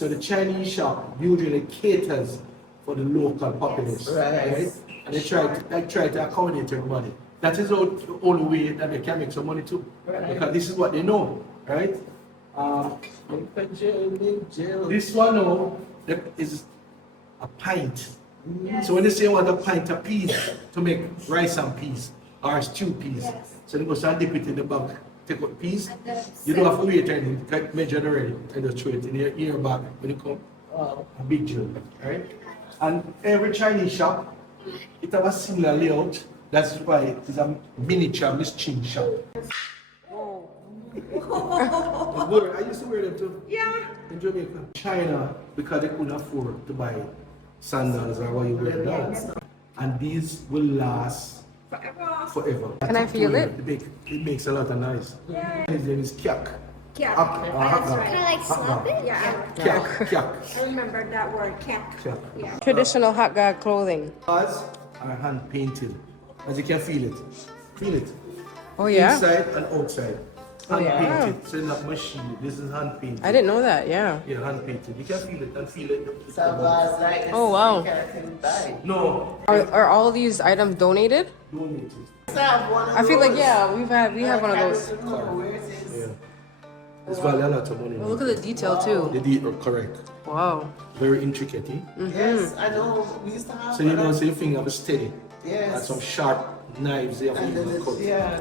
So the Chinese shop usually caters for the local populace, right? And they try to accommodate everybody. That is the only way that they can make some money too, because this is what they know, right? This one now is a pint. So when they say what a pint of peas to make rice and peas or stew peas, so they go start dip it in the bag, take out peas. You don't have to wait anything, get measured already, and just throw it in your ear bag when you come. A big jug, right? And every Chinese shop, it have a similar layout. That's why it is a miniature Miss Ching shop. I used to wear them too. Yeah. In Jamaica. China, because they couldn't afford to buy sandals or what you wear now. And these will last forever. Can I feel it? It makes a lot of noise. Yeah. His name is Kyak. Kyak. That's right. Can I like slap it? Yeah. Kyak. I remember that word, kyak. Kyak. Yeah. Traditional hot guard clothing. Cars are hand painted. As you can feel it. Feel it. Oh yeah? Inside and outside. Hand yeah. painted. So it's not machine. This is hand painted. I didn't know that, yeah. Yeah, hand painted. You can feel it and feel it. Oh wow. No. Are all these items donated? Donated. I feel like yeah, we have one of those. Yeah. It's value a lot of money. Oh, look at the detail too. The detail correct. Wow. Very intricate. Eh? Yes, I know. We used to have. So you know, so your finger was steady. Yes. And some sharp knives you have to cut. Yeah.